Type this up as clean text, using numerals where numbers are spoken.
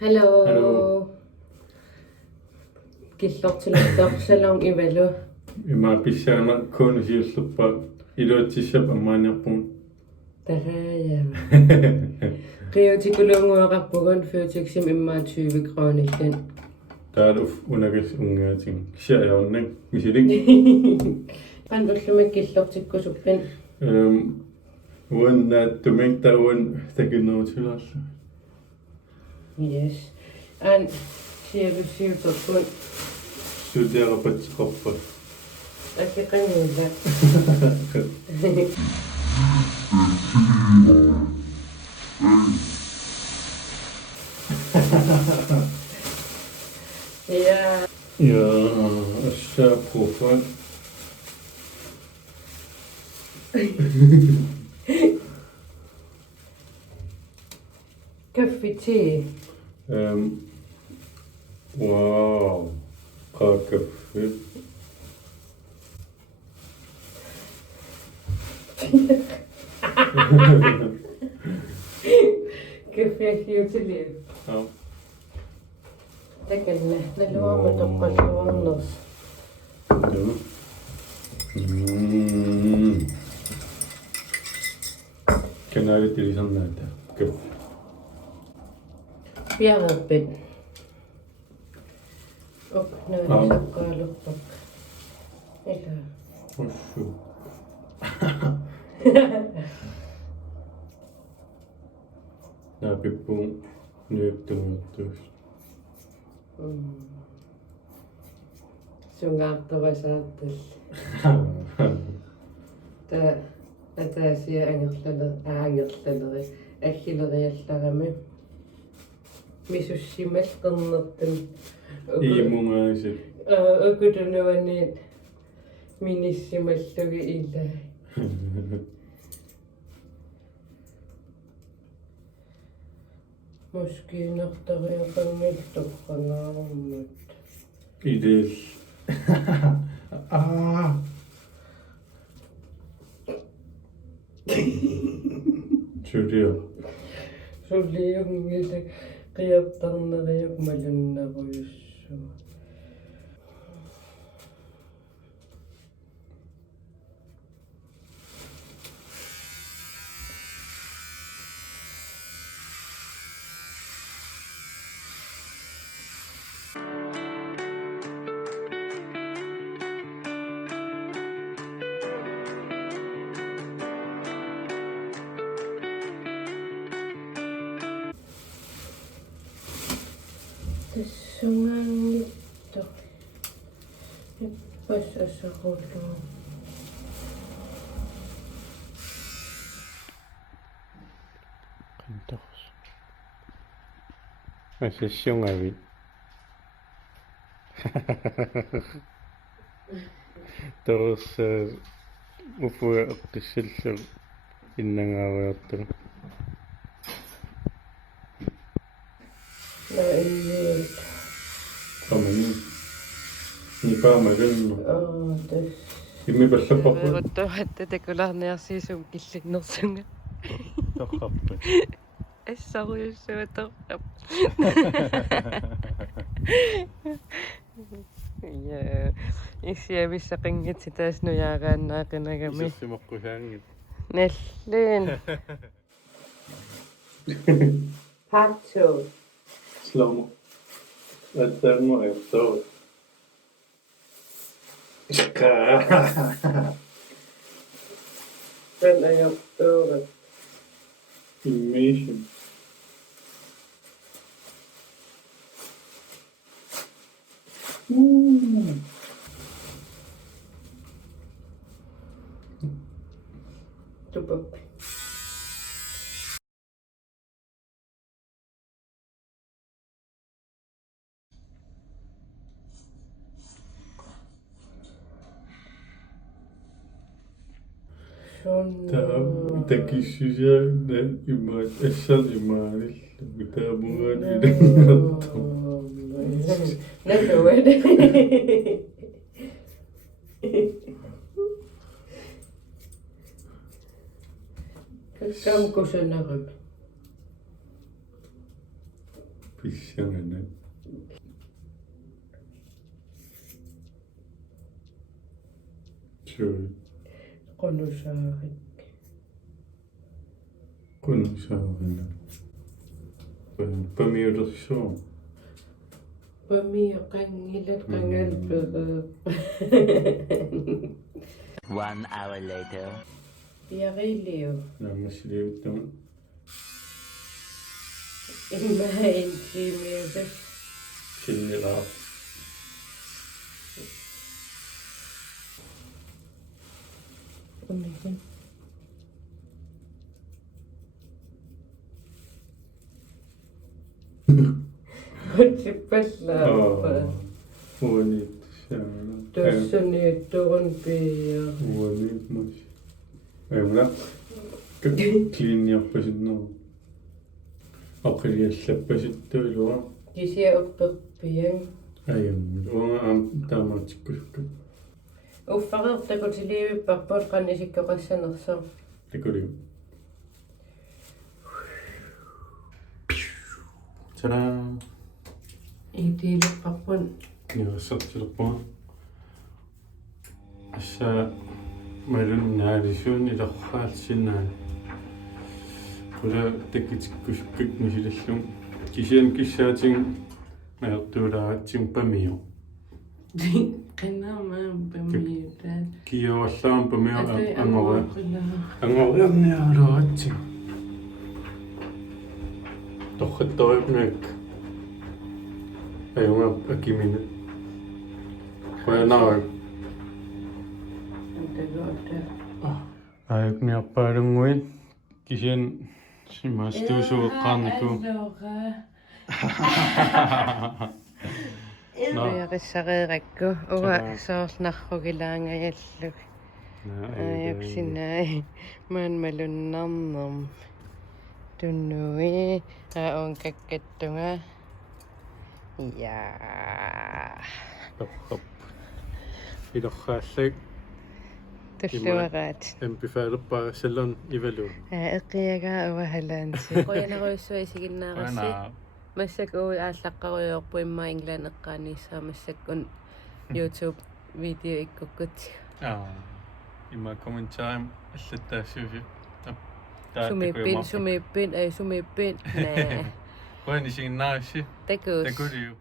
Hallo. Killuillaqqissutsini SALON Ivalu. Ima pissaana kuunisiullerpa iluutissap ammaaniarpum. Taraya. Qiutikuluunguaqarpugun fyyutiksim immaa 20 kroonillan. Taaluf unagas ungaatin. Siajaornak misilik. Qanullumak killuortikkusuppin. Uannaattumik tauan takinnerutilarlu. Yes. An sialussiutorpun Suutiarapatseqarpa. akiqanuulla. Ja. Ja, assaappuufan. Kaffe te. Wow. Qaakaffi. Kaffe akiutiliu. Ja. Takanna naluama toqqalluarners. Ja. Kanaalit ilisarnaata. Kaffi. Piarapit. Naani saqqaalorpak. Ila. Ussu. Naapippuun nyuuttumiuttuus. Sungaartorasaartal. Ataasia aangerlaleri аггилериалларами мисуссимал qernertam Iimungaasit. ukutanuaniit minissimallugi illa muskiinertoriaqangiltorrangaarmut Ideel. Suudio. sulliungila qiartarneriuq malunneruyussu тассунгаангитто иппассасақуллу Qintorus. Assassiungavit. Torus ufua eqqissallu innangaariartu. наилиут Qamani. Nipaamagannu. тас Immipallapparpu. Ruttavatta takularniarsiisum killinnersunga. Torqarpu. Assaruyussuutorqap. Ja, issiavissaqinngitsi taas nujaaqaannaaqinagami. Isersimeqqusaangit. Nalluun. Part 2. Slomo. Attarmu ayertoru. Den ajortuurat. Immission. Tupappi. Takissuja imaat assal imaanil utaamungaan ilangartu. Naluat. Kam kusanarut. Pissangana. Sure. Qunusaarik. Kunsaarana. Pamiulersuum. Pamia qangilat qangalpereeq. 1 hour later. Piariliu. Naamasiliuttama. Immain tiimiukas. Killiraa. Unikin. Kutsippallaappa. Uani saana. Tussuniitturun piia. Uani mas. Ayuna. Cleaniarpasinnerу. Aqiliallapasittuilua. Kisia upperpiang. Ayun. Uanga taamaatikkusukka. Uffaqeertakutiliivipparput qannisikkoqassanersaa. Takuliu. Tada. Itiilepparpun. Nirassartilerpuma. Assa malunnaalissuun ilerraalsinnaani. Kula takitikkusukkak misilallum. Kisian kissaatin aertuulaaratsim pamiu. Qinnamaan pamiutaan. Kiyoallaam pamiu angoriarnialuatsim. Torqattoriuqniak. Ayunga akimina. Qoyanaaru. Antaluata. Ayukniarpaalunguit kisian simaastuusuuqqaarniku. Qissaqeerakku uga soornarrugilaangajalluk. Ayaksinai maan malunnarnerm. Tunnui aun kakkattunga. Yaa. Torqap. Ilerraallag. Tulluaraat. Empifaalerpaa SALON Ivalu. Eqqiagaa uahalaansi. Qoyanaruissua isiginnaarassi. Massak ui ааllaqqaruyorpu imma inglaneqqaaniissaa massakkun YouTube video ikkukkut. Imma kommentaarium allattaassuusi. Sumippin. Nee. Qoyan isiginnaarassi. Takus. Takuliu.